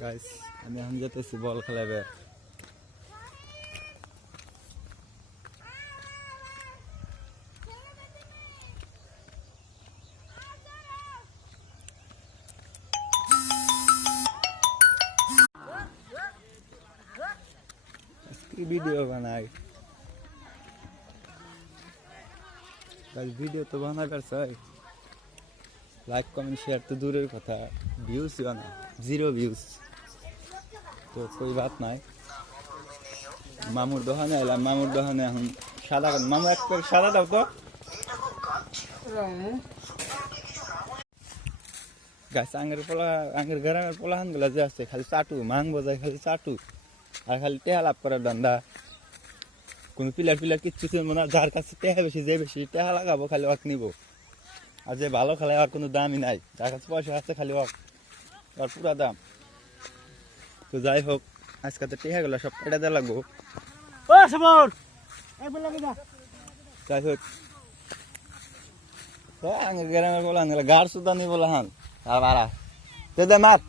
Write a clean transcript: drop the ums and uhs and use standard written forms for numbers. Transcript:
Guys আমি এখন যেতেছি বল খেলাবে। কি ভিডিও বানাই গাইস, ভিডিও তো বানাবার চাই, লাইক কমেন্ট শেয়ার তো দূরের কথা, ভিউজ না, 0 ভিউজ। তো कोई बात নাই। মামুর দোকানে এলাম, মামুর দোকানে এখন সাদা মামু এক প্যাকেট সাদা দাও তো। গাছ আঙ্গের গ্রামের পোলাহান গুলা যে আছে খালি চাটু মাং বোঝায়, খালি চাটু আর খালি টেহা লাভ করার ধান্দা। কোনো পিলার কিচ্ছু চিনবো না, যার কাছে টেহা বেশি যে বেশি টেহা লাগাবো খালি ওয়াক নিবো। আর যে ভালো খেলায় আর কোনো দামই নাই, যার কাছে পয়সা আছে খালি ওয়াক আর পুরা দাম। তো যাই হোক, আজকে তো টেহা গুলা সব কেটে দেওয়া লাগবো। যাই হোক আঙ্গের গ্রামের পোলাহান গুলা গার সুদানি পোলাহান আর মারা মার